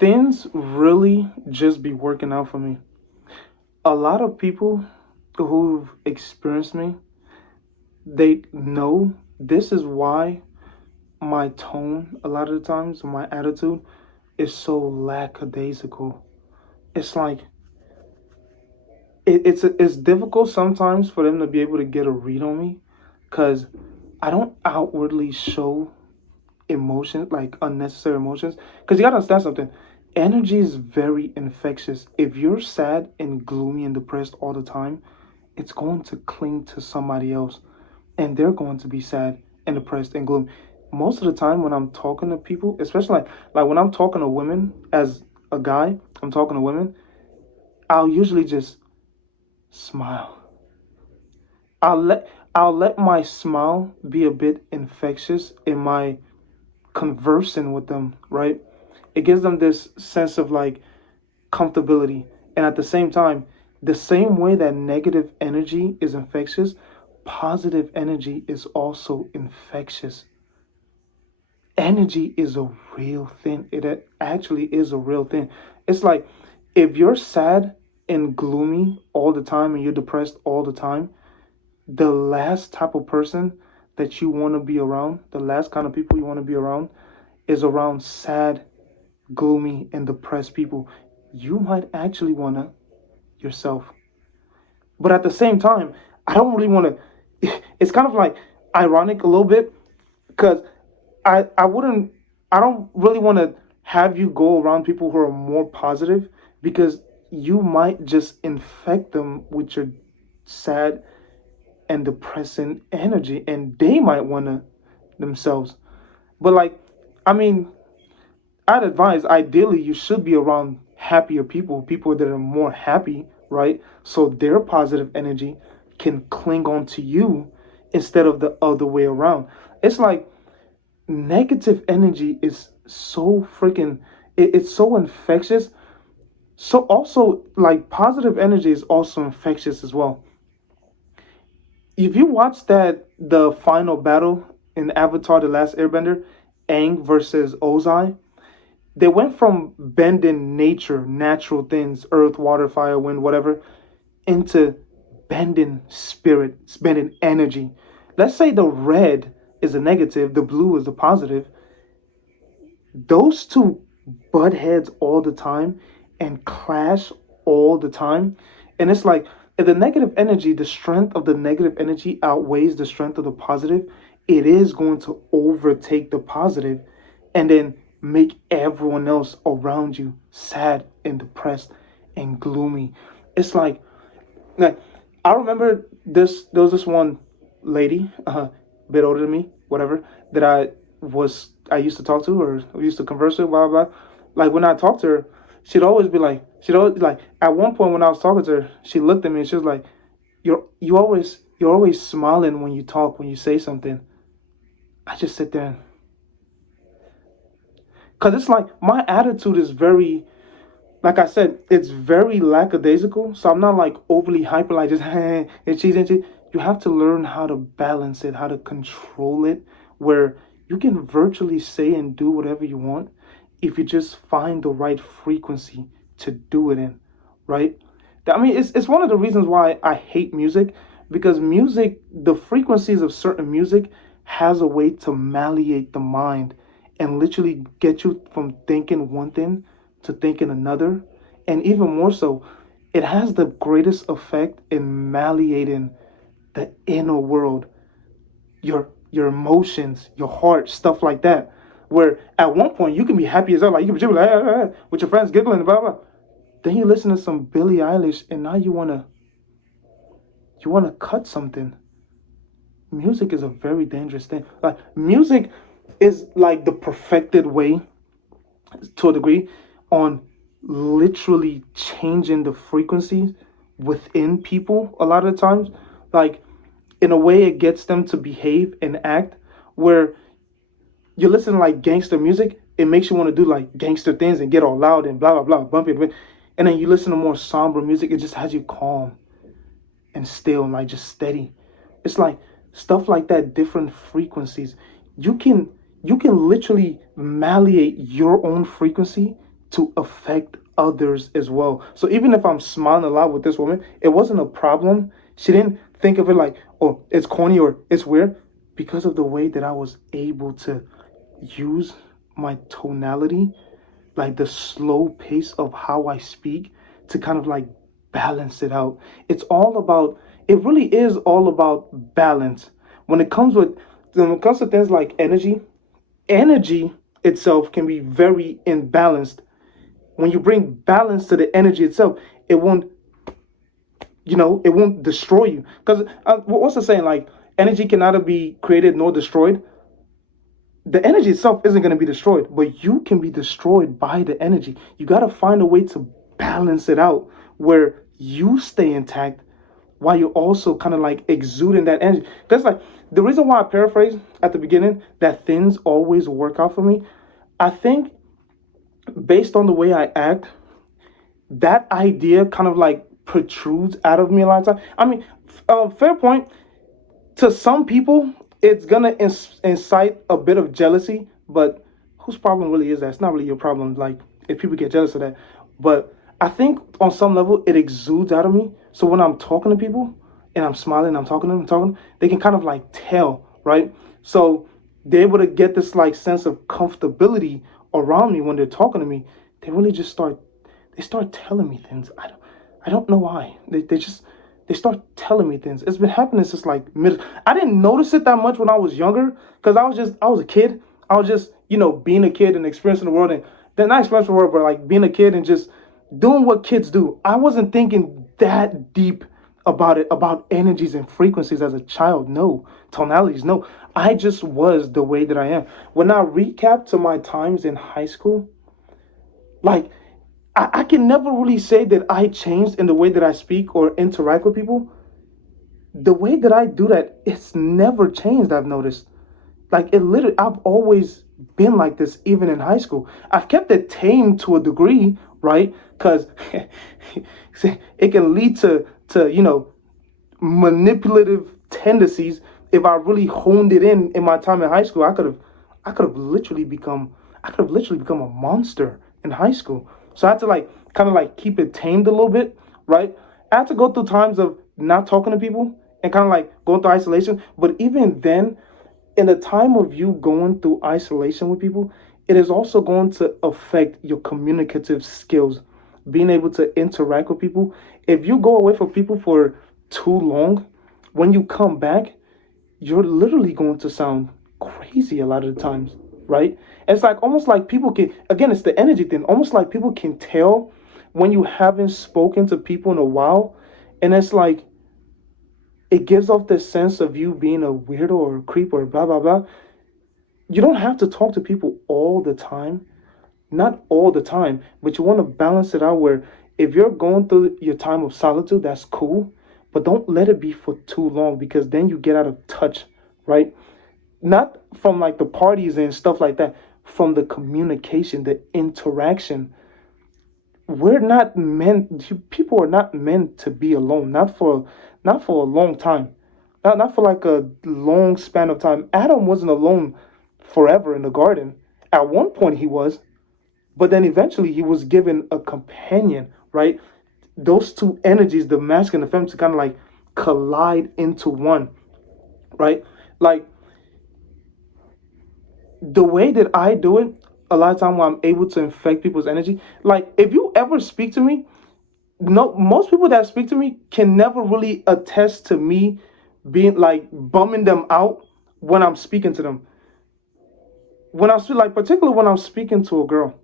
things really just be working out for me. A lot of people who've experienced me, they know this is why my tone, a lot of the times, my attitude is so lackadaisical. It's like it's difficult sometimes for them to be able to get a read on me, because I don't outwardly show emotions, like unnecessary emotions. Because you gotta understand something. Energy is very infectious. If you're sad and gloomy and depressed all the time, it's going to cling to somebody else, and they're going to be sad and depressed and gloomy. Most of the time, when I'm talking to people, especially like when I'm talking to women, as a guy, I'm talking to women, I'll usually just smile. I'll let my smile be a bit infectious in my conversing with them, right? It gives them this sense of like comfortability. And at the same time, the same way that negative energy is infectious, positive energy is also infectious. Energy is a real thing. It actually is a real thing. It's like if you're sad and gloomy all the time and you're depressed all the time, the last type of person that you want to be around, the last kind of people you want to be around, is around sad, gloomy, and depressed people. You might actually want to yourself. But at the same time, I don't really want to. It's kind of like ironic a little bit, because I wouldn't, I don't really want to have you go around people who are more positive, because you might just infect them with your sad and depressing energy, and they might want to themselves. But like, I mean, I'd advise ideally you should be around happier people, people that are more happy, right? So their positive energy can cling on to you instead of the other way around. It's like negative energy is so freaking, it's so infectious. So also like positive energy is also infectious as well. If you watch that the final battle in Avatar: The Last Airbender, Aang versus Ozai, they went from bending nature, natural things, earth, water, fire, wind, whatever, into bending spirit, bending energy. Let's say the red is a negative, the blue is a positive. Those two butt heads all the time and clash all the time. And it's like if the negative energy, the strength of the negative energy outweighs the strength of the positive, it is going to overtake the positive and then make everyone else around you sad and depressed and gloomy. It's like I remember this. There was this one lady, a bit older than me, whatever, that I used to talk to or used to converse with, blah blah blah. Like when I talked to her, she'd always be like. At one point when I was talking to her, she looked at me and she was like, you're always smiling when you talk, when you say something." I just sit there, cause it's like my attitude is very, like I said, it's very lackadaisical. So I'm not like overly hyper, like just and cheese and cheese. You have to learn how to balance it, how to control it, where you can virtually say and do whatever you want if you just find the right frequency to do it in, right? I mean, it's one of the reasons why I hate music, because music, the frequencies of certain music has a way to malleate the mind and literally get you from thinking one thing to thinking another. And even more so, it has the greatest effect in malleating the inner world, your emotions, your heart, stuff like that. Where at one point you can be happy as hell, like you can be like, with your friends giggling, blah blah. Then you listen to some Billie Eilish, and now you wanna cut something. Music is a very dangerous thing. Like music is like the perfected way, to a degree, on literally changing the frequencies within people a lot of the times. Like in a way it gets them to behave and act, where you listen to like gangster music, it makes you want to do like gangster things and get all loud and blah blah blah, bumpy. And then you listen to more somber music, it just has you calm and still and like just steady. It's like stuff like that, different frequencies. You can you can literally malleate your own frequency to affect others as well. So even if I'm smiling a lot with this woman, it wasn't a problem. She didn't think of it like, oh, it's corny or it's weird, because of the way that I was able to use my tonality, like the slow pace of how I speak, to kind of like balance it out. It's all about, it really is all about balance. When it comes with when it comes to things like energy itself can be very imbalanced. When you bring balance to the energy itself, it won't, it won't destroy you. Because what's the saying? Like, energy can neither be created nor destroyed. The energy itself isn't going to be destroyed, but you can be destroyed by the energy. You got to find a way to balance it out where you stay intact while you're also kind of like exuding that energy. That's like the reason why I paraphrase at the beginning that things always work out for me. I think based on the way I act, that idea kind of like protrudes out of me a lot of time. I mean, fair point. To some people, it's gonna incite a bit of jealousy, but whose problem really is that? It's not really your problem. Like, if people get jealous of that, but I think on some level it exudes out of me. So when I'm talking to people and I'm smiling, I'm talking to them, they can kind of like tell, right? So they're able to get this like sense of comfortability around me when they're talking to me. They really just start telling me things. I don't know why. They start telling me things. It's been happening since like mid. I didn't notice it that much when I was younger because I was a kid. I was just being a kid and experiencing the world, and then not experiencing the world, but like being a kid and just doing what kids do. I wasn't thinking that deep about it, about energies and frequencies as a child. No, tonalities. No, I just was the way that I am. When I recap to my times in high school, like I can never really say that I changed in the way that I speak or interact with people. The way that I do that, it's never changed, I've noticed. Like, it literally, I've always been like this, even in high school. I've kept it tame to a degree, right? Because it can lead to manipulative tendencies. If I really honed it in my time in high school, I could have literally become a monster in high school. So I had to like kind of like keep it tamed a little bit, right? I had to go through times of not talking to people and kind of like going through isolation. But even then, in the time of you going through isolation with people, it is also going to affect your communicative skills, being able to interact with people. If you go away from people for too long, when you come back, you're literally going to sound crazy a lot of the times, right? It's like almost like people can, again, it's the energy thing, almost like people can tell when you haven't spoken to people in a while. And it's like, it gives off this sense of you being a weirdo or a creep or blah, blah, blah. You don't have to talk to people all the time. Not all the time, but you want to balance it out where if you're going through your time of solitude, that's cool, but don't let it be for too long because then you get out of touch, right? Not from like the parties and stuff like that, from the communication, the interaction. We're not meant, people are not meant to be alone, not for a long time. Not for like a long span of time. Adam wasn't alone forever in the garden. At one point he was, but then eventually he was given a companion, right? Those two energies, the masculine and the feminine, to kind of like collide into one, right? Like the way that I do it, a lot of time when I'm able to infect people's energy, like if you ever speak to me, no, most people that speak to me can never really attest to me being like bumming them out when I'm speaking to them. When I speak, like particularly when I'm speaking to a girl,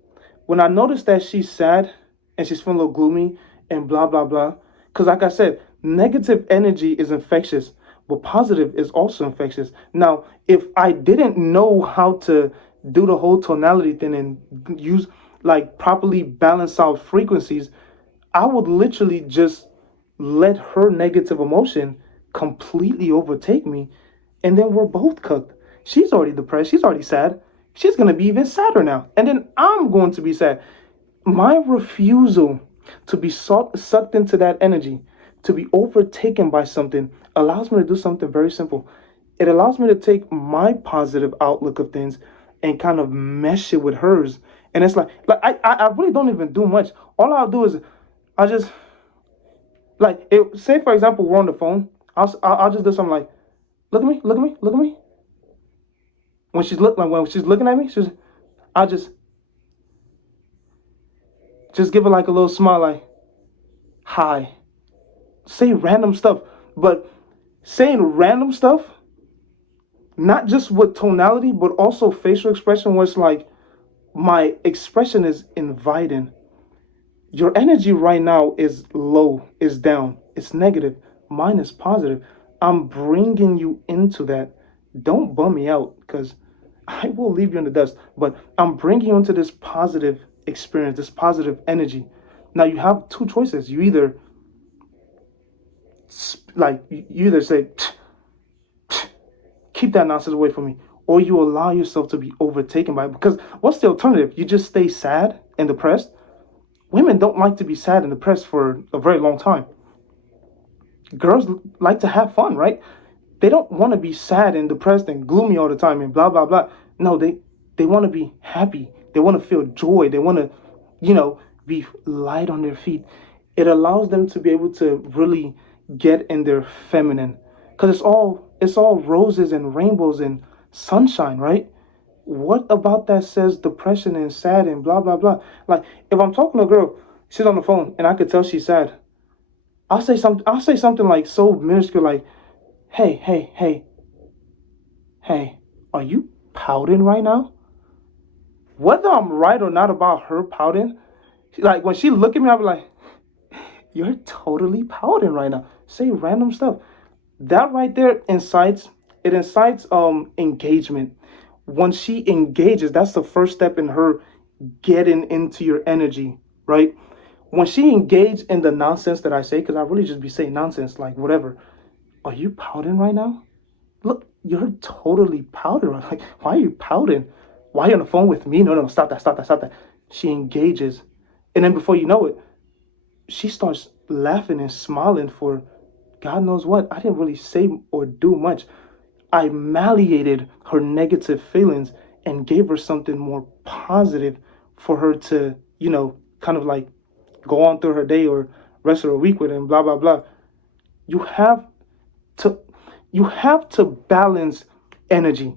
when I notice that she's sad and she's feeling a little gloomy and blah blah blah, because like I said, negative energy is infectious, but positive is also infectious. Now, if I didn't know how to do the whole tonality thing and use like properly balance out frequencies, I would literally just let her negative emotion completely overtake me, and then we're both cooked. She's already depressed. She's already sad. She's going to be even sadder now. And then I'm going to be sad. My refusal to be sucked into that energy, to be overtaken by something, allows me to do something very simple. It allows me to take my positive outlook of things and kind of mesh it with hers And it's like I really don't even do much. All I'll do is I just like it, say for example we're on the phone. I'll just do something like look at me, look at me, look at me. When she's looking at me, I'll just give her like a little smile, like hi. Say random stuff, but saying random stuff, not just with tonality, but also facial expression, where it's like my expression is inviting. Your energy right now is low, is down, it's negative. Mine is positive. I'm bringing you into that. Don't bum me out because I will leave you in the dust. But I'm bringing you into this positive experience, this positive energy. Now you have two choices. You either you either say keep that nonsense away from me, or you allow yourself to be overtaken by it. Because what's the alternative? You just stay sad and depressed. Women don't like to be sad and depressed for a very long time. Girls like to have fun, right? They don't want to be sad and depressed and gloomy all the time and blah blah blah. No, they want to be happy. They want to feel joy. They want to, be light on their feet. It allows them to be able to really get in their feminine, because it's all roses and rainbows and sunshine, right? What about that says depression and sad and blah blah blah? Like if I'm talking to a girl, she's on the phone and I could tell she's sad. I'll say something like so minuscule like, hey, hey, hey, hey, are you pouting right now? Whether I'm right or not about her pouting, like when she look at me, I'll be like, you're totally pouting right now. Say random stuff. That right there incites engagement. When she engages, that's the first step in her getting into your energy, right? When she engaged in the nonsense that I say, because I really just be saying nonsense, like whatever. Are you pouting right now? Look, you're totally pouting. Like, why are you pouting? Why are you on the phone with me? No, no, stop that, stop that, stop that. She engages. And then before you know it, she starts laughing and smiling for God knows what. I didn't really say or do much. I malleated her negative feelings and gave her something more positive for her to, kind of like go on through her day or rest of her week with and blah blah blah. You have to you have to balance energy.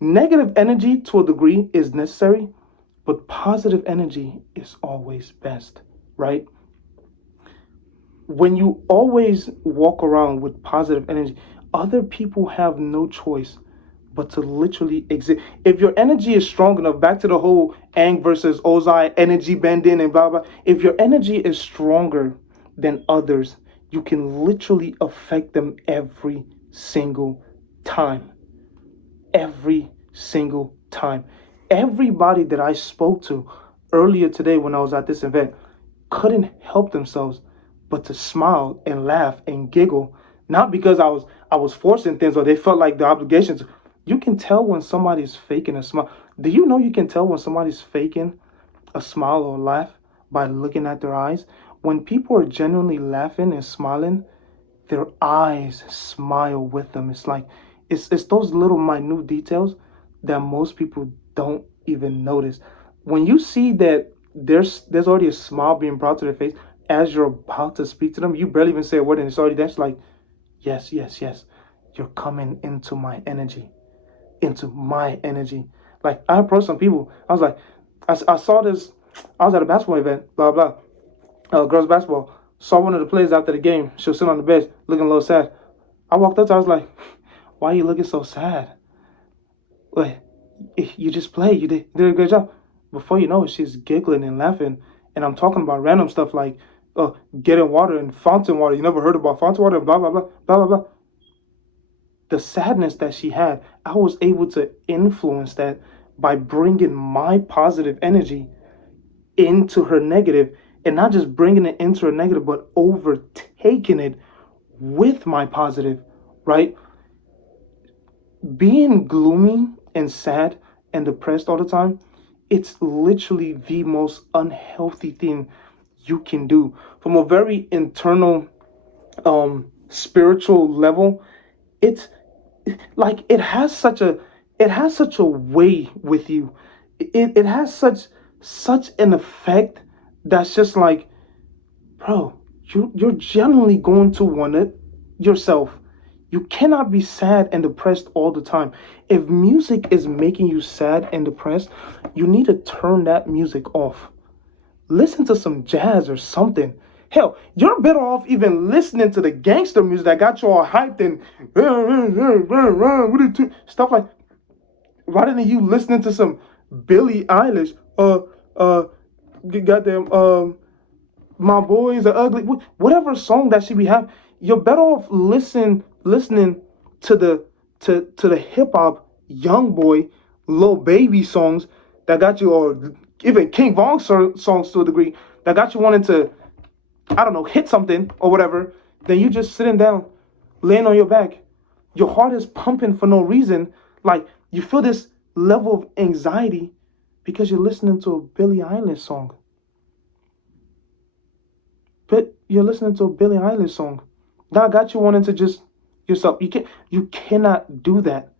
Negative energy to a degree is necessary, but positive energy is always best, right? When you always walk around with positive energy, other people have no choice but to literally exist. If your energy is strong enough, back to the whole Ang versus Ozai energy bending and blah blah. If your energy is stronger than others, you can literally affect them every single time. Every single time. Everybody that I spoke to earlier today when I was at this event couldn't help themselves but to smile and laugh and giggle. Not because I was forcing things or they felt like the obligations. You can tell when somebody's faking a smile. Do you know you can tell when somebody's faking a smile or a laugh by looking at their eyes? When people are genuinely laughing and smiling, their eyes smile with them. It's like it's those little minute details that most people don't even notice. When you see that there's already a smile being brought to their face as you're about to speak to them, you barely even say a word and it's already there. It's like, yes, yes, yes, you're coming into my energy, into my energy. Like I approached some people. I was like, I saw this. I was at a basketball event, blah blah, girls basketball. Saw one of the players after the game. She was sitting on the bench, looking a little sad. I walked up to her. I was like, "Why are you looking so sad? Like, you just played. You did a great job." Before you know it, she's giggling and laughing, and I'm talking about random stuff like, getting water and fountain water. You never heard about fountain water? Blah blah blah blah blah blah. The sadness that she had, I was able to influence that by bringing my positive energy into her negative, and not just bringing it into her negative, but overtaking it with my positive, right? Being gloomy and sad and depressed all the time, it's literally the most unhealthy thing you can do from a very internal spiritual level. It's like it has such a way with you. It has such such an effect that's just like, bro, you're genuinely going to want it yourself. You cannot be sad and depressed all the time. If music is making you sad and depressed, you need to turn that music off. Listen to some jazz or something. Hell, you're better off even listening to the gangster music that got you all hyped and stuff like, rather than you listening to some Billie Eilish, uh, goddamn, my boys are ugly. Whatever song that she be having, you're better off listening to the hip hop young boy, little baby songs that got you, or even King Von songs to a degree that got you wanting to, I don't know, hit something or whatever. Then you just sitting down, laying on your back. Your heart is pumping for no reason. Like you feel this level of anxiety because you're listening to a Billie Eilish song. But you're listening to a Billie Eilish song. That got you wanting to just yourself. You cannot do that.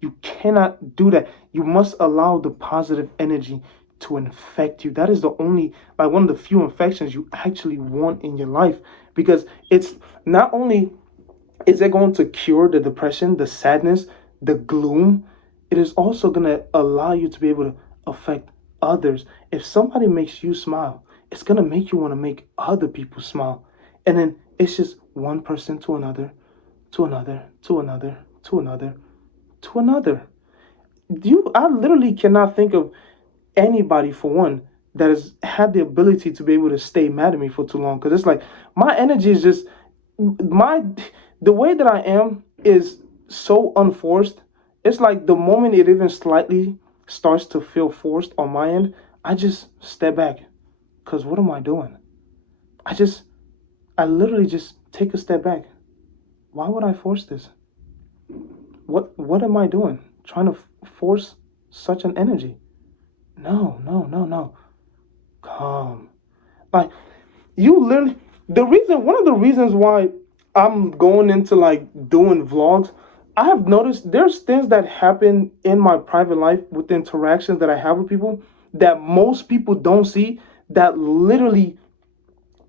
You cannot do that. You must allow the positive energy to infect you. That is the only, like, one of the few infections you actually want in your life. Because it's not only is it going to cure the depression, the sadness, the gloom, it is also going to allow you to be able to affect others. If somebody makes you smile, it's going to make you want to make other people smile. And then it's just one person to another, to another, to another, to another, to another. I literally cannot think of anybody, for one, that has had the ability to be able to stay mad at me for too long. Because it's like my energy is just my the way that I am is so unforced. It's like the moment it even slightly starts to feel forced on my end, I just step back. Because what am I doing? I literally just take a step back. Why would I force this? What am I doing? Trying to force such an energy? No, no, no, no. Calm. Like you literally one of the reasons why I'm going into like doing vlogs, I have noticed there's things that happen in my private life with the interactions that I have with people that most people don't see, that literally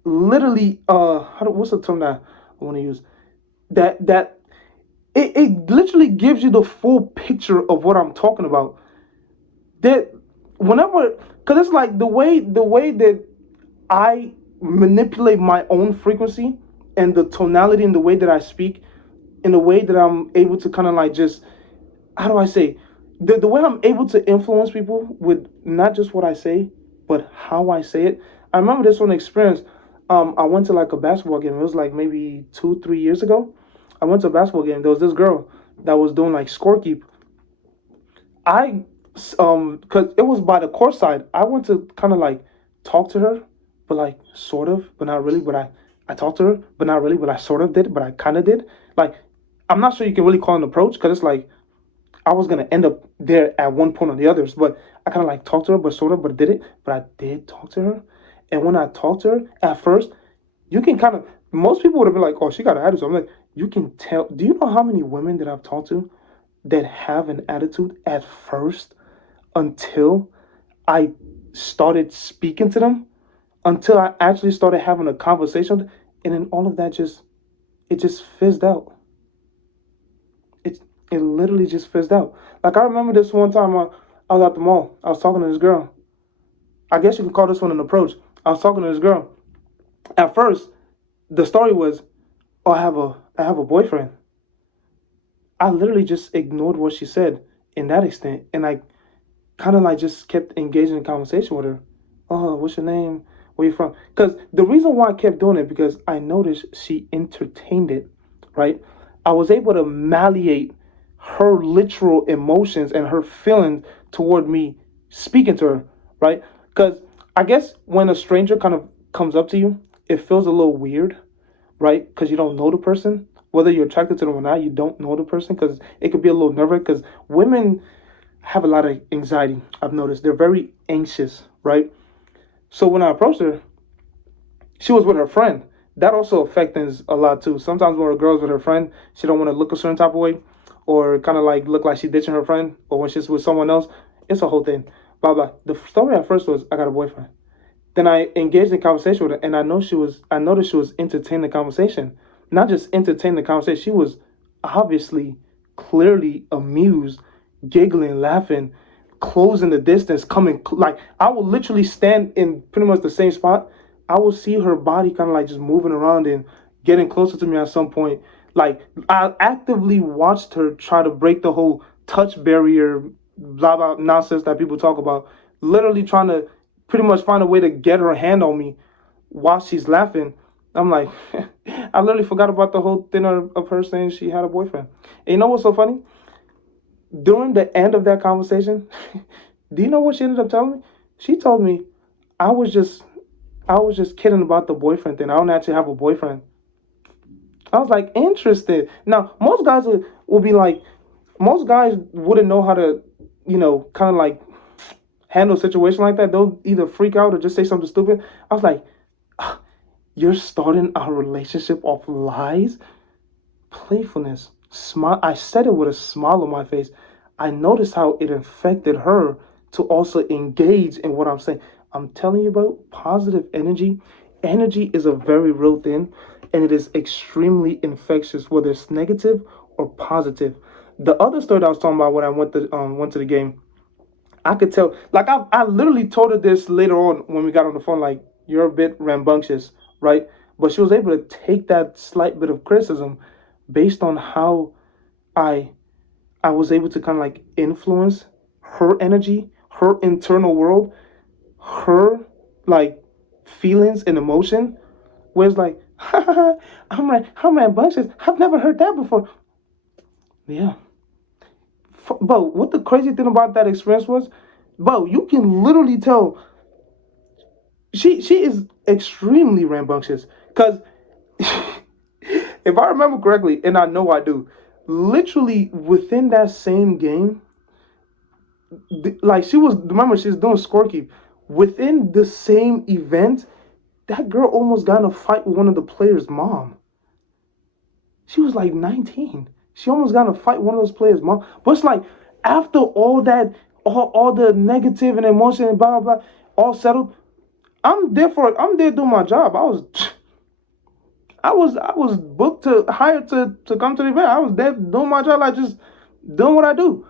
what's the term that I want to use? That it literally gives you the full picture of what I'm talking about. That whenever, because it's like the way that I manipulate my own frequency and the tonality and the way that I speak, in the way that I'm able to kind of like just, how do I say, the way I'm able to influence people with not just what I say, but how I say it. I remember this one experience. I went to like a basketball game. It was like maybe 2-3 years ago. I went to a basketball game. There was this girl that was doing like scorekeep. I because it was by the court side. I went to kind of like talk to her, but like sort of, but not really. But I talked to her, but not really. But I sort of did, but I kind of did. Like I'm not sure you can really call it an approach, because it's like I was gonna end up there at one point or the others. But I kind of like talked to her, but sort of, but did it. But I did talk to her, and when I talked to her at first, you can kind of, most people would have been like, "Oh, she got an attitude." I'm like, you can tell. Do you know how many women that I've talked to that have an attitude at first, until I started speaking to them, until I actually started having a conversation, and then all of that just fizzed out. It literally just fizzed out. Like I remember this one time, I was at the mall. I was talking to this girl. I guess you can call this one an approach. I was talking to this girl. At first, the story was, "Oh, I have a boyfriend." I literally just ignored what she said in that extent, and I kind of like just kept engaging in conversation with her. "Oh, what's your name? Where you from?" Because the reason why I kept doing it, because I noticed she entertained it, right? I was able to malleate her literal emotions and her feelings toward me speaking to her, right? Because I guess when a stranger kind of comes up to you, it feels a little weird, right? Because you don't know the person. Whether you're attracted to them or not, you don't know the person, because it could be a little nervous. Because women have a lot of anxiety. I've noticed they're very anxious, right? So when I approached her, she was with her friend. That also affects things a lot too. Sometimes when a girl's with her friend, she don't want to look a certain type of way, or kind of like look like she's ditching her friend, or when she's with someone else, it's a whole thing. blah blah. The story at first was I got a boyfriend. Then I engaged in conversation with her, and I noticed she was entertaining the conversation, not just entertaining the conversation. She was obviously, clearly amused, giggling, laughing, closing the distance, coming like I would literally stand in pretty much the same spot. I would see her body kind of like just moving around and getting closer to me at some point. Like I actively watched her try to break the whole touch barrier, blah blah nonsense that people talk about. Literally trying to pretty much find a way to get her hand on me while she's laughing. I'm like, I literally forgot about the whole thing of her saying she had a boyfriend. And you know what's so funny? During the end of that conversation, do you know what she ended up telling me? She told me, I was just I was just kidding about the boyfriend thing. I don't actually have a boyfriend. I was like, interested. Now, will be like, most guys wouldn't know how to, kind of like handle a situation like that. They'll either freak out or just say something stupid. I was like, you're starting our relationship off lies? Playfulness. Smile. I said it with a smile on my face. I noticed how it affected her to also engage in what I'm saying. I'm telling you about positive energy. Energy is a very real thing, and it is extremely infectious, whether it's negative or positive. The other story that I was talking about when I went to the game, I could tell. Like I literally told her this later on when we got on the phone. Like, you're a bit rambunctious, right? But she was able to take that slight bit of criticism based on how I I was able to kind of like influence her energy, her internal world, her like feelings and emotion. Where it's like, I'm rambunctious. I've never heard that before. Yeah, but what the crazy thing about that experience was, bro, you can literally tell she is extremely rambunctious. Cause if I remember correctly, and I know I do, literally within that same game, like she was, remember she's doing scorekeep. Within the same event, that girl almost got in a fight with one of the players' mom. She was like 19. She almost got in a fight with one of those players' mom. But it's like after all that, all the negative and emotion and blah blah blah, all settled. I'm there doing my job. I was booked to hired to come to the event. I was there doing my job, like just doing what I do.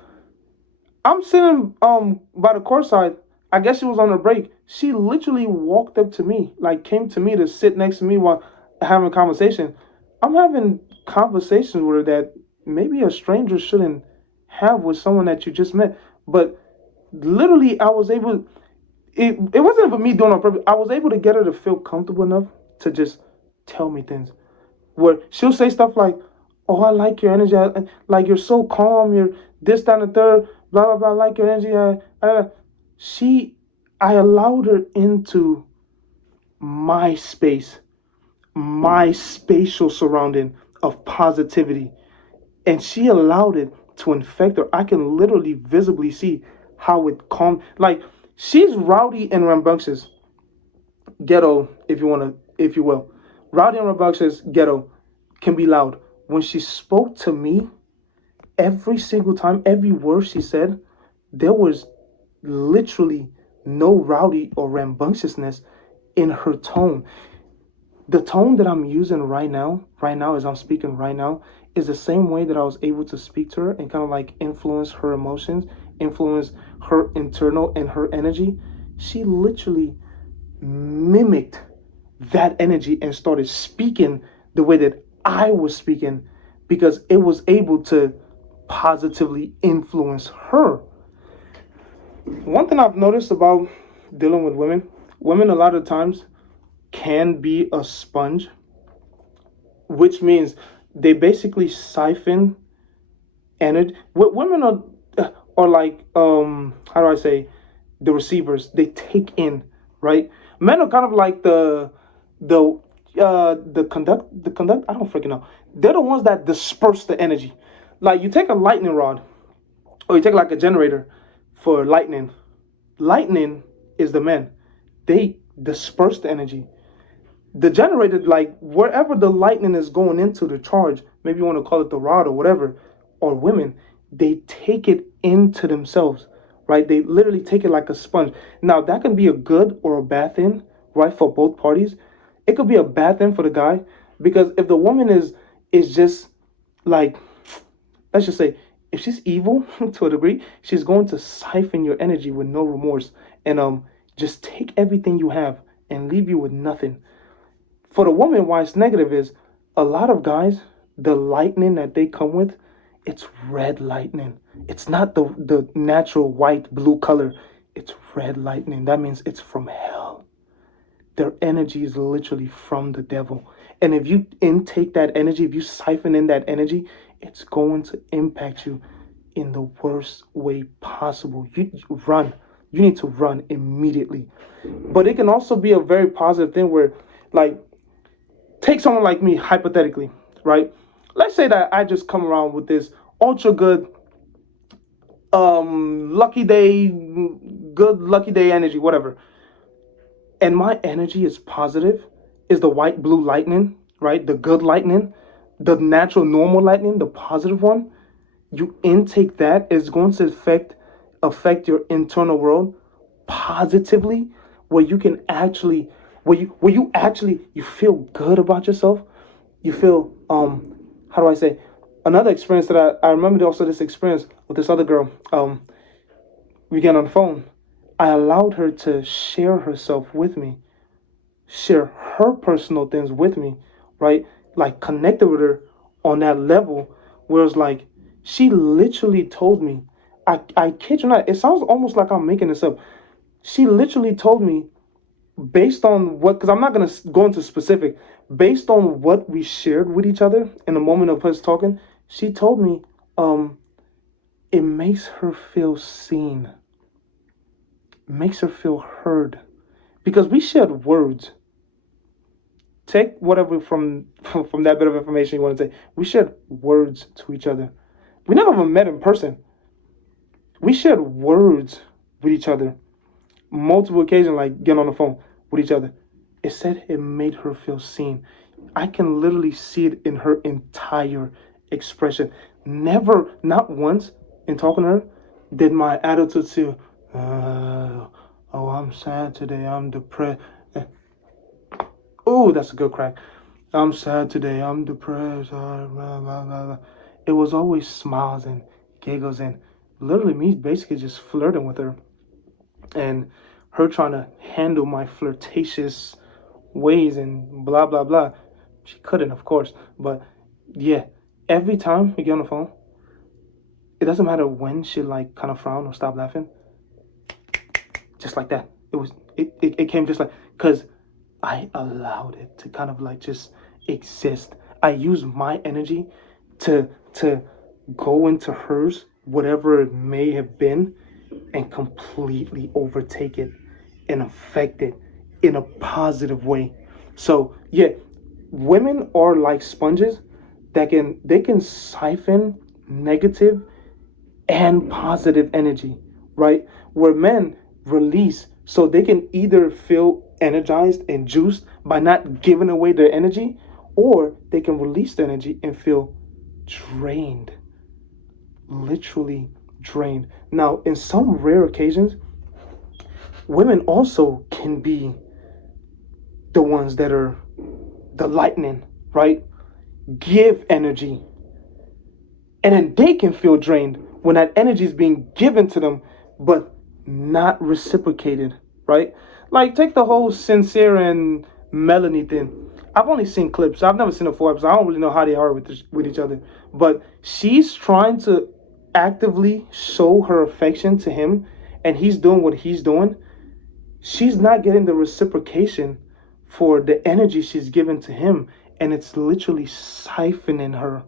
I'm sitting by the courtside. I guess she was on a break. She literally walked up to me, like came to me to sit next to me while having a conversation. I'm having conversations with her that maybe a stranger shouldn't have with someone that you just met. But literally, I was able. It wasn't even me doing it on purpose. I was able to get her to feel comfortable enough to just tell me things. Where she'll say stuff like, "Oh, I like your energy. Like you're so calm. You're this, that, and the third. Blah blah blah. I like your energy." She, I allowed her into my space, my spatial surrounding of positivity, and she allowed it to infect her. I can literally visibly see how it calmed. Like she's rowdy and rambunctious, ghetto, if you will. Rowdy and rambunctious, ghetto, can be loud. When she spoke to me, every single time, every word she said, there was literally no rowdy or rambunctiousness in her tone. The tone that I'm using right now as I'm speaking right now, is the same way that I was able to speak to her and kind of like influence her emotions, influence her internal and her energy. She literally mimicked that energy and started speaking the way that I was speaking because it was able to positively influence her. One thing I've noticed about dealing with women a lot of times can be a sponge, which means they basically siphon energy. Women are like how do I say, the receivers. They take in, right? Men are kind of like the the conduct. I don't freaking know. They're the ones that disperse the energy. Like you take a lightning rod, or you take like a generator for lightning. Lightning is the men. They disperse the energy. The generator, like wherever the lightning is going into the charge, maybe you want to call it the rod or whatever, or women, they take it into themselves, right? They literally take it like a sponge. Now, that can be a good or a bad thing, right, for both parties. It could be a bad thing for the guy because if the woman is just like, let's just say, if she's evil to a degree, she's going to siphon your energy with no remorse and just take everything you have and leave you with nothing. For the woman, why it's negative is a lot of guys, the lightning that they come with, it's red lightning. It's not the natural white, blue color. It's red lightning. That means it's from hell. Their energy is literally from the devil. And if you intake that energy, if you siphon in that energy, it's going to impact you in the worst way possible. You run. You need to run immediately. But it can also be a very positive thing where, like, take someone like me, hypothetically, right? Let's say that I just come around with this ultra good, lucky day, good lucky day energy, whatever. And my energy is positive, is the white blue lightning, right? The good lightning, the natural normal lightning, the positive one. You intake that is going to affect your internal world positively, where you can actually where you actually you feel good about yourself. You feel how do I say, another experience that I remember also this experience with this other girl. We get on the phone. I allowed her to share herself with me, share her personal things with me, right? Like connected with her on that level, where it's like she literally told me, I kid you not, it sounds almost like I'm making this up. She literally told me, based on what, because I'm not going to go into specific, based on what we shared with each other in the moment of us talking, she told me, it makes her feel seen, makes her feel heard, because we shared words. Take whatever from that bit of information you want to say. We shared words to each other. We never even met in person. We shared words with each other, multiple occasions, like getting on the phone with each other. It said it made her feel seen. I can literally see it in her entire expression. Never, not once in talking to her, did my attitude to, oh, I'm sad today, I'm depressed. Oh, that's a good crack. I'm sad today, I'm depressed. Blah, blah, blah, blah. It was always smiles and giggles and literally me basically just flirting with her and her trying to handle my flirtatious ways and blah blah blah. She couldn't, of course, but yeah, every time we get on the phone, it doesn't matter when she like kind of frown or stop laughing, just like that. It came just like, because I allowed it to kind of like just exist. I use my energy to go into hers, whatever it may have been, and completely overtake it and affect it in a positive way. So yeah, women are like sponges that they can siphon negative and positive energy, right? Where men release, so they can either feel energized and juiced by not giving away their energy, or they can release the energy and feel drained, literally drained. Now, in some rare occasions, women also can be the ones that are the lightning, right? Give energy, and then they can feel drained when that energy is being given to them, but not reciprocated, right? Like, take the whole Sincere and Melanie thing. I've only seen clips. I've never seen a full episode. I don't really know how they are with each other. But she's trying to actively show her affection to him, and he's doing what he's doing. She's not getting the reciprocation for the energy she's given to him, and it's literally siphoning her.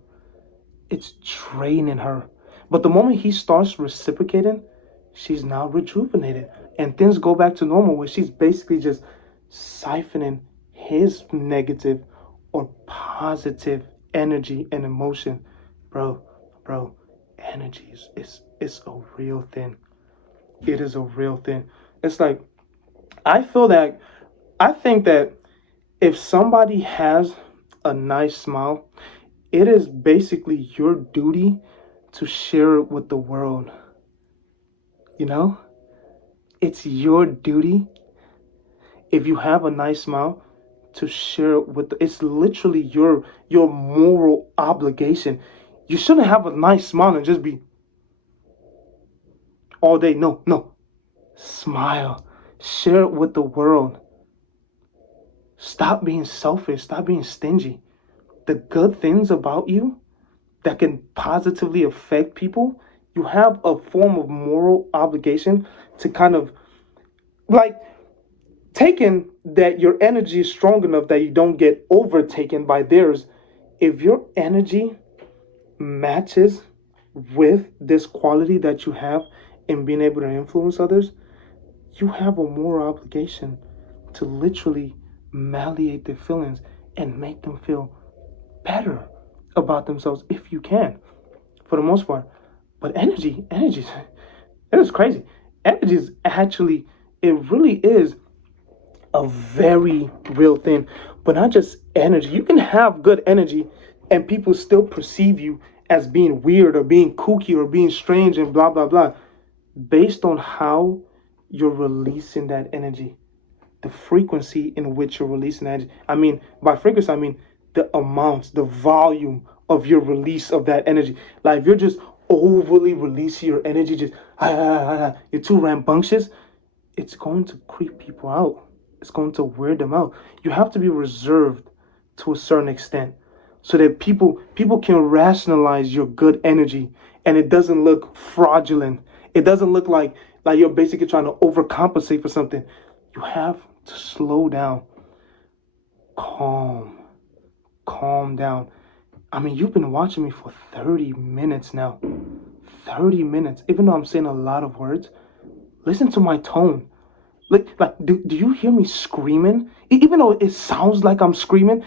It's draining her. But the moment he starts reciprocating, she's now rejuvenated. And things go back to normal, where she's basically just siphoning his negative or positive energy and emotion. Bro, bro, energy is a real thing. It is a real thing. It's like, I feel that, I think that if somebody has a nice smile, it is basically your duty to share it with the world. You know, it's your duty, if you have a nice smile, to share it with it's literally your moral obligation. You shouldn't have a nice smile and just be all day. No, no. Smile. Share it with the world. Stop being selfish. Stop being stingy. The good things about you that can positively affect people, you have a form of moral obligation to kind of like taking that your energy is strong enough that you don't get overtaken by theirs. If your energy matches with this quality that you have in being able to influence others, you have a moral obligation to literally malleate their feelings and make them feel better about themselves if you can, for the most part. But energy, it is crazy. Energy is actually, it really is a very real thing. But not just energy. You can have good energy and people still perceive you as being weird or being kooky or being strange and blah, blah, blah, based on how you're releasing that energy, the frequency in which you're releasing that energy. I mean, by frequency, I mean the amounts, the volume of your release of that energy. Like if you're just overly releasing your energy, just you're too rambunctious, it's going to creep people out. It's going to weird them out. You have to be reserved to a certain extent so that people can rationalize your good energy and it doesn't look fraudulent. It doesn't look like you're basically trying to overcompensate for something. You have to slow down, calm, calm down. I mean, you've been watching me for 30 minutes now. 30 minutes. Even though I'm saying a lot of words, listen to my tone. Do you hear me screaming? Even though it sounds like I'm screaming,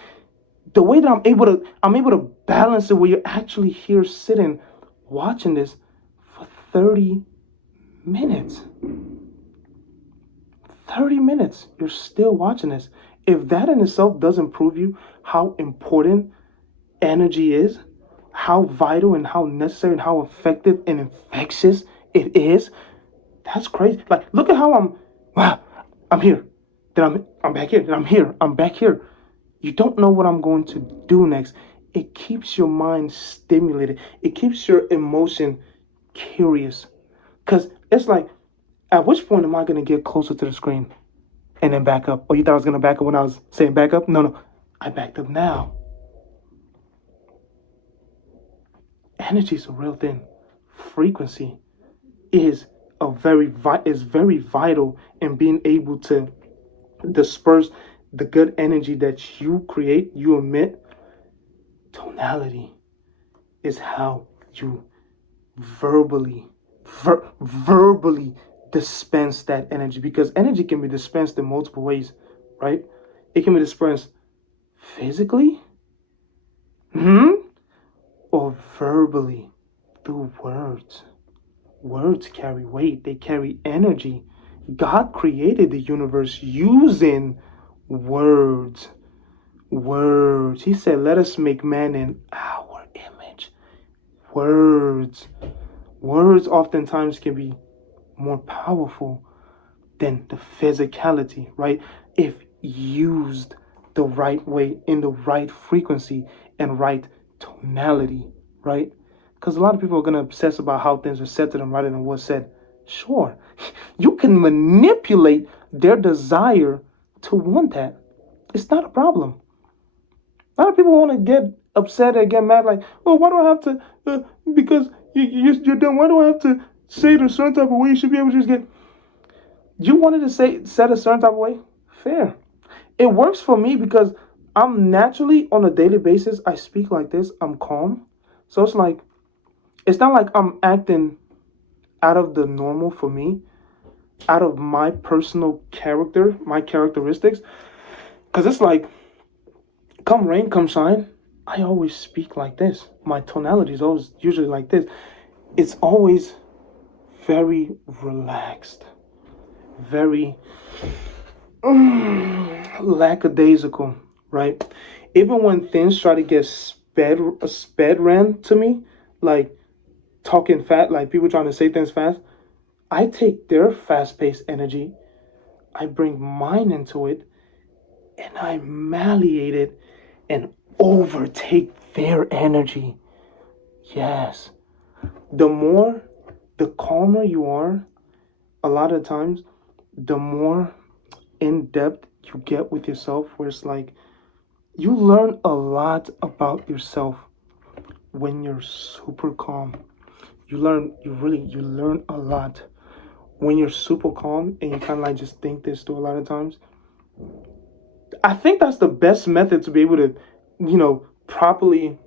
the way that I'm able to balance it where you're actually here sitting watching this for 30 minutes. 30 minutes, you're still watching this. If that in itself doesn't prove you how important energy is, how vital and how necessary and how effective and infectious it is, that's crazy. Like, look at how wow, I'm here. Then I'm back here. Then I'm here. I'm back here. You don't know what I'm going to do next. It keeps your mind stimulated. It keeps your emotion curious. Because it's like, at which point am I going to get closer to the screen and then back up? Oh, you thought I was going to back up when I was saying back up? No, no. I backed up now. Energy is a real thing. Frequency is very vital in being able to disperse the good energy that you create, you emit. Tonality is how you verbally verbally dispense that energy, because energy can be dispensed in multiple ways, right? It can be dispensed physically, or verbally through words. Words carry weight, they carry energy. God created the universe using words. Words. He said, let us make man in our image. Words. Words oftentimes can be more powerful than the physicality, right? If used the right way, in the right frequency and right tonality, right? Because a lot of people are going to obsess about how things are said to them rather than what's said. Sure, you can manipulate their desire to want that. It's not a problem. A lot of people want to get upset and get mad, like, oh, why do I have to, because you're done, why do I have to say it a certain type of way? You should be able to just get, you wanted to set a certain type of way? Fair. It works for me because I'm naturally, on a daily basis, I speak like this, I'm calm. So it's like, it's not like I'm acting out of the normal for me, out of my personal character, my characteristics. Because it's like, come rain, come shine, I always speak like this. My tonality is always usually like this. It's always very relaxed, very lackadaisical, right? Even when things try to get sped ran to me, like talking fast, like people trying to say things fast, I take their fast-paced energy, I bring mine into it, and I malleate it and overtake their energy. Yes. The more, the calmer you are, a lot of times, the more in depth you get with yourself, where it's like you learn a lot about yourself when you're super calm. You learn a lot when you're super calm and you kind of like just think this through a lot of times. I think that's the best method to be able to, properly,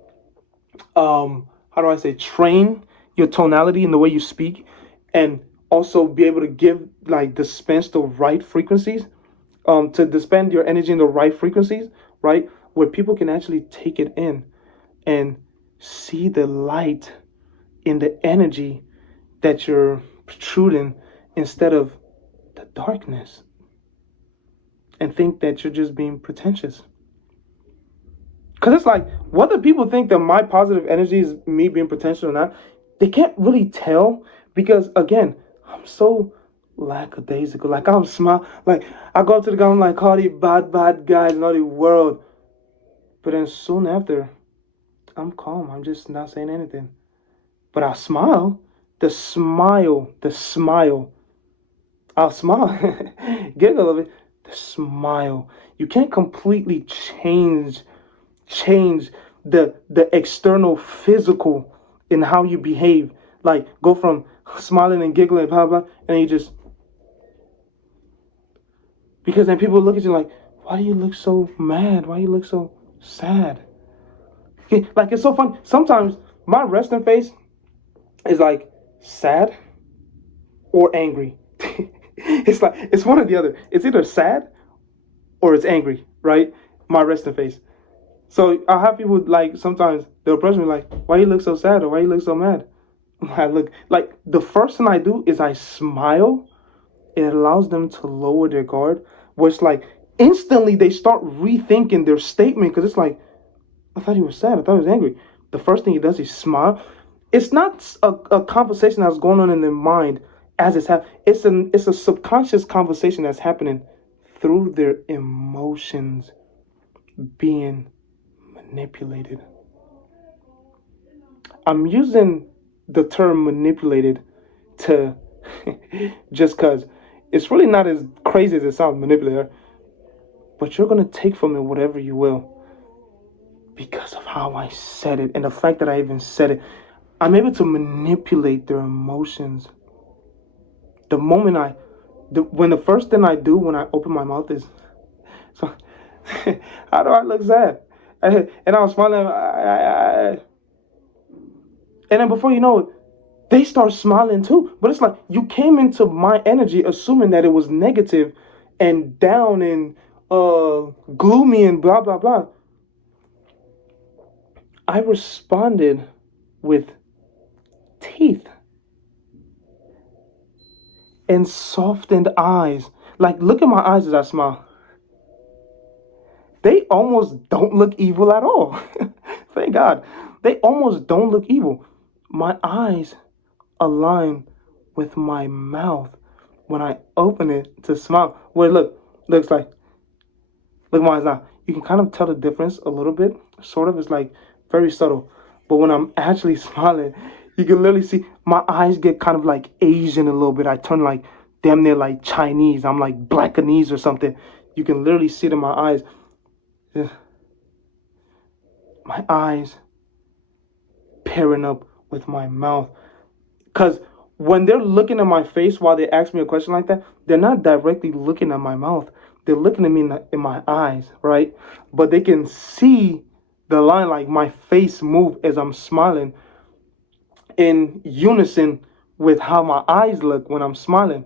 how do I say, train your tonality in the way you speak, and also be able to dispense the right frequencies, to dispense your energy in the right frequencies, right? Where people can actually take it in and see the light in the energy that you're protruding instead of the darkness, and think that you're just being pretentious. Because it's like, whether people think that my positive energy is me being pretentious or not, they can't really tell, because, again, I'm so lackadaisical. Like, I'm smile. Like, I go up to the guy, I'm like, all the bad guys in all the world. But then soon after, I'm calm. I'm just not saying anything. But I smile. The smile. I'll smile. Giggle of it. The smile. You can't completely change the external physical in how you behave. Like, go from smiling and giggling, blah blah, and you just, because then people look at you like, why do you look so mad? Why do you look so sad? Like, it's so fun. Sometimes my resting face is like sad or angry. It's like, it's one or the other. It's either sad or it's angry, right? My resting face. So I have people, like, sometimes they'll approach me like, why you look so sad, or why you look so mad? I look like, the first thing I do is I smile. It allows them to lower their guard, where it's like instantly they start rethinking their statement, because it's like, I thought he was sad, I thought he was angry. The first thing he does is smile. It's not a conversation that's going on in their mind as it's happening. It's a subconscious conversation that's happening through their emotions being manipulated. I'm using the term manipulated to just because it's really not as crazy as it sounds, manipulator, but you're going to take from it whatever you will, because of how I said it and the fact that I even said it. I'm able to manipulate their emotions. The moment when the first thing I do when I open my mouth is, so, how do I look sad? And I was smiling, and then before you know it, they start smiling too. But it's like, you came into my energy assuming that it was negative and down and gloomy and blah blah blah. I responded with teeth and softened eyes. Like, look at my eyes as I smile. They almost don't look evil at all. Thank God. They almost don't look evil. My eyes align with my mouth when I open it to smile. Where, looks like, look at my eyes now. You can kind of tell the difference a little bit. Sort of. It's like very subtle. But when I'm actually smiling, you can literally see my eyes get kind of like Asian a little bit. I turn like damn near like Chinese. I'm like Blackanese or something. You can literally see it in my eyes. My eyes pairing up with my mouth. Because when they're looking at my face while they ask me a question like that, they're not directly looking at my mouth. They're looking at me in my eyes, right? But they can see the line, like my face move as I'm smiling in unison with how my eyes look when I'm smiling.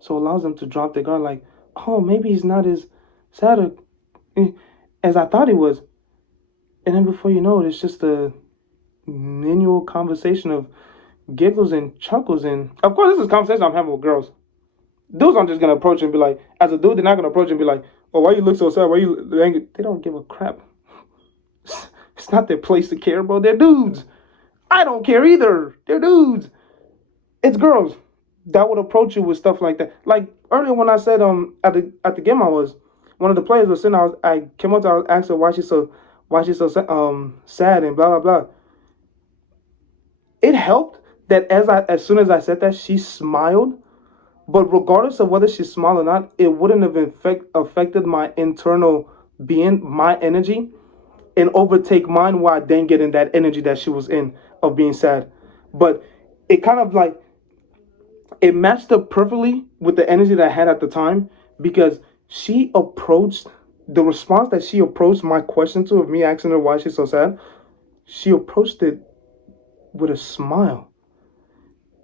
So it allows them to drop their guard, like, oh, maybe he's not as sad as I thought he was. And then before you know it, it's just a annual conversation of giggles and chuckles. And of course, this is a conversation I'm having with girls. Dudes, I'm just gonna approach and be like, as a dude, they're not gonna approach and be like, oh, why you look so sad? Why you angry? They don't give a crap. It's not their place to care, bro. They're dudes. I don't care either. They're dudes. It's girls. that would approach you with stuff like that. Like earlier when I said at the game I was, one of the players was sitting. I came up to her, asked her why she's so sad and blah blah blah. It helped that as soon as I said that, she smiled. But regardless of whether she smiled or not, it wouldn't have affected my internal being, my energy, and overtake mine while I didn't get in that energy that she was in of being sad. But it kind of like it matched up perfectly with the energy that I had at the time because she approached the response that she approached my question to of me asking her why she's so sad. She approached it with a smile,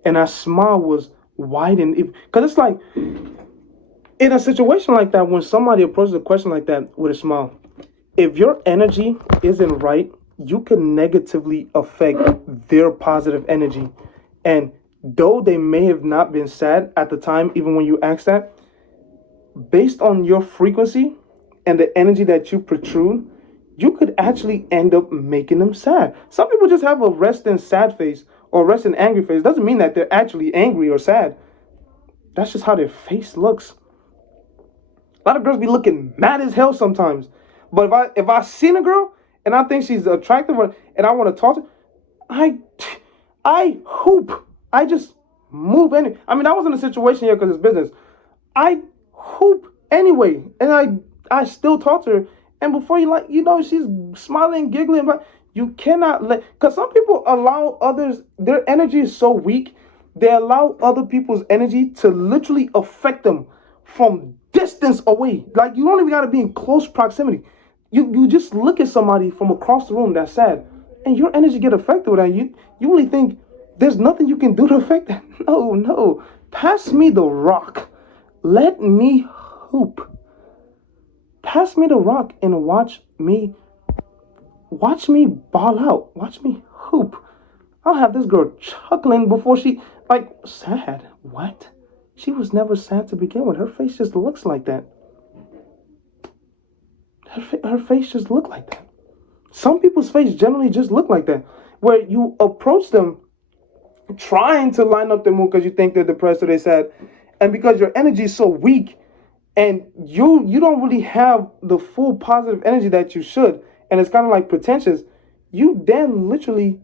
and that smile was widened because it's like in a situation like that when somebody approaches a question like that with a smile, if your energy isn't right, you can negatively affect their positive energy. And though they may have not been sad at the time, even when you ask that, based on your frequency and the energy that you protrude, you could actually end up making them sad. Some people just have a resting sad face or resting angry face. Doesn't mean that they're actually angry or sad. That's just how their face looks. A lot of girls be looking mad as hell sometimes. But if I seen a girl and I think she's attractive and I want to talk to her, I hoop. I just move any. I mean, I was in a situation here because it's business. I hoop anyway, and I still talk to her. And before she's smiling, giggling, but you cannot let because some people allow others. Their energy is so weak, they allow other people's energy to literally affect them from distance away. Like you don't even got to be in close proximity. You just look at somebody from across the room that's sad, and your energy get affected with that. You really think there's nothing you can do to affect that? No, no. Pass me the rock. Let me hoop. Pass me the rock and watch me ball out. Watch me hoop. I'll have this girl chuckling before she sad. What? She was never sad to begin with. Her face just looks like that. Her face just look like that. Some people's face generally just look like that. Where you approach them trying to line up the mood because you think they're depressed or they're sad. And because your energy is so weak and you don't really have the full positive energy that you should, and it's kind of like pretentious, you then literally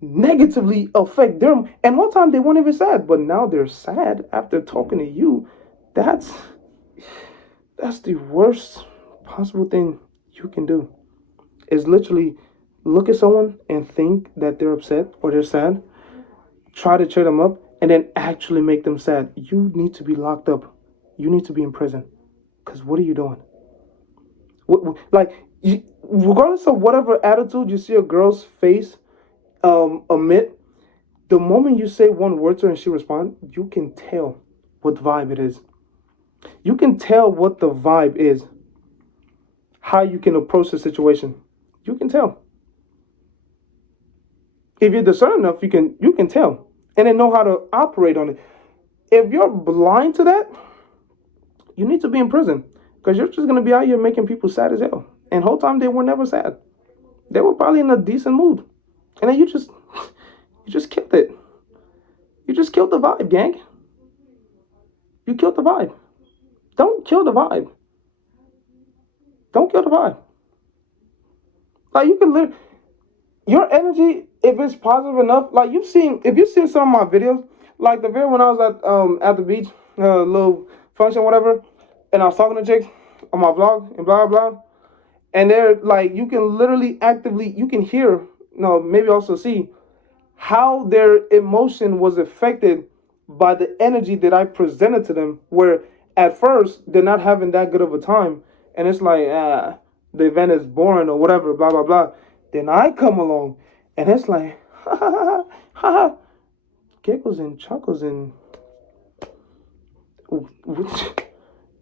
negatively affect them. And whole time they weren't even sad, but now they're sad after talking to you. That's the worst possible thing you can do. Is literally look at someone and think that they're upset or they're sad, try to cheer them up, and then actually make them sad. You need to be locked up. You need to be in prison. Because what are you doing? Regardless of whatever attitude you see a girl's face emit, the moment you say one word to her and she responds, you can tell what vibe it is. You can tell what the vibe is. How you can approach the situation. You can tell. If you're discerning enough, you can tell. And then know how to operate on it. If you're blind to that, you need to be in prison. Because you're just going to be out here making people sad as hell. And whole time they were never sad. They were probably in a decent mood. And then you just killed it. You just killed the vibe, gang. You killed the vibe. Don't kill the vibe. Don't kill the vibe. Like you can live your energy if it's positive enough. Like if you've seen some of my videos, like the video when I was at the beach, little function, whatever, and I was talking to chicks on my vlog and blah blah, and they're like, you can literally actively, you can hear, maybe also see how their emotion was affected by the energy that I presented to them. Where at first they're not having that good of a time, and it's like, the event is boring or whatever, blah blah blah. Then I come along, and it's like, ha ha ha ha, ha. Giggles and chuckles and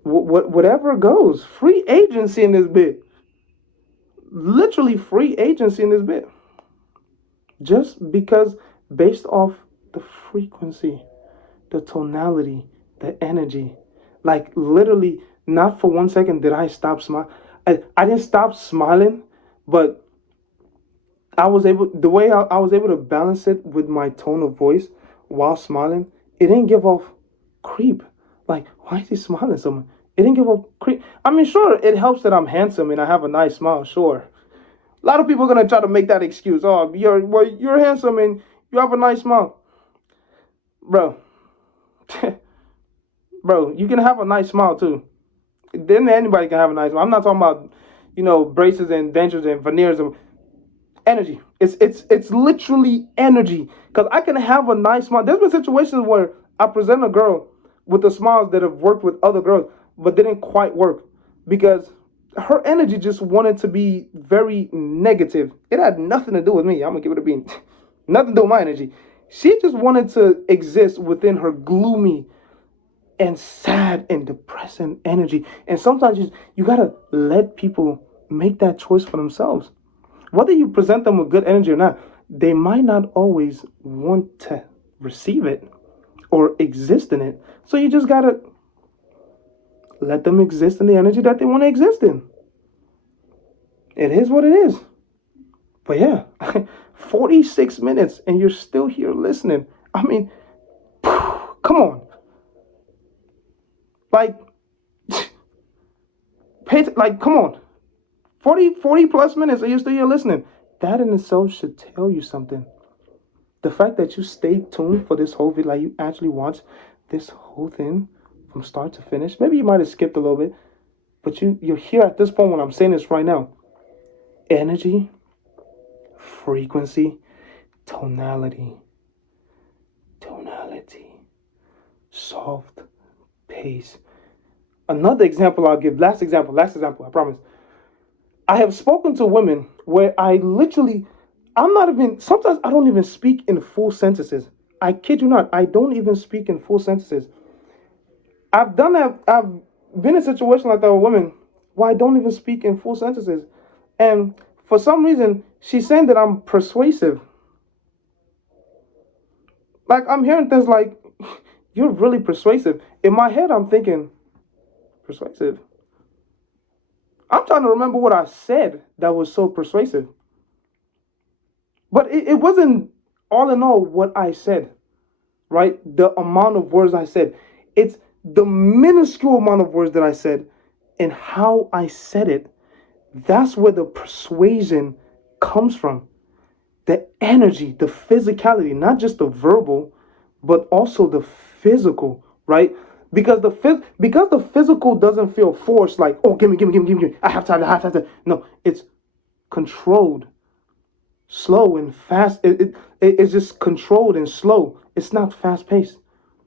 whatever goes. Free agency in this bit. Literally free agency in this bit. Just because based off the frequency, the tonality, the energy. Like literally, not for 1 second did I stop smiling. I didn't stop smiling, but I was able to balance it with my tone of voice while smiling. It didn't give off creep. Like, why is he smiling so much? It didn't give off creep. I mean, sure, it helps that I'm handsome and I have a nice smile, sure. A lot of people are gonna try to make that excuse. Oh, you're handsome and you have a nice smile. Bro. Bro, you can have a nice smile too. Then anybody can have a nice smile. I'm not talking about, braces and dentures and veneers and energy. It's literally energy. Because I can have a nice smile. There's been situations where I present a girl with the smiles that have worked with other girls, but didn't quite work because her energy just wanted to be very negative. It had nothing to do with me. I'm gonna give it a bean. Nothing to do with my energy. She just wanted to exist within her gloomy and sad and depressing energy. And sometimes you gotta let people make that choice for themselves. Whether you present them with good energy or not, they might not always want to receive it or exist in it. So you just gotta let them exist in the energy that they want to exist in. It is what it is. But yeah, 46 minutes and you're still here listening. I mean, come on. Like, come on. 40 plus minutes and you're still here listening. That in itself should tell you something. The fact that you stayed tuned for this whole video, like you actually watched this whole thing from start to finish. Maybe you might have skipped a little bit, but you're here at this point when I'm saying this right now. Energy, frequency, tonality, soft pace. Another example I'll give, last example, I promise. I have spoken to women where sometimes I don't even speak in full sentences. I kid you not, I don't even speak in full sentences. I've done that, I've been in a situation like that with women where I don't even speak in full sentences. And for some reason, she's saying that I'm persuasive. Like, I'm hearing things like, you're really persuasive. In my head, I'm thinking, persuasive? I'm trying to remember what I said that was so persuasive. But it wasn't all in all what I said, right? The amount of words I said. It's the minuscule amount of words that I said and how I said it. That's where the persuasion comes from. The energy, the physicality, not just the verbal, but also the physical, right? Because the physical doesn't feel forced, like, oh, give me. I have time. No, it's controlled, slow and fast. It's just controlled and slow. It's not fast paced.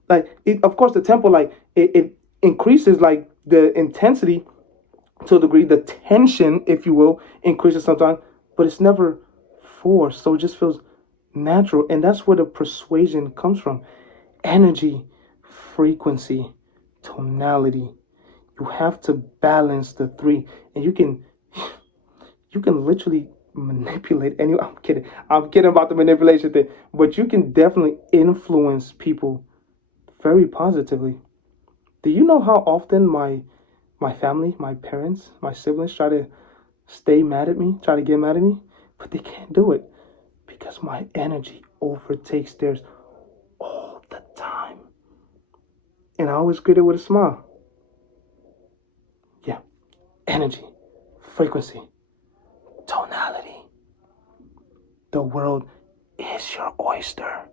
Like, of course, the tempo, like, it increases, like, the intensity to a degree, the tension, if you will, increases sometimes, but it's never forced. So it just feels natural. And that's where the persuasion comes from. Energy, frequency, tonality. You have to balance the three. And you can literally manipulate any. I'm kidding about the manipulation thing. But you can definitely influence people very positively. Do you know how often my family, my parents, my siblings try to stay mad at me, try to get mad at me, but they can't do it because my energy overtakes theirs all the time. And I always greet it with a smile. Yeah, energy, frequency, tonality. The world is your oyster.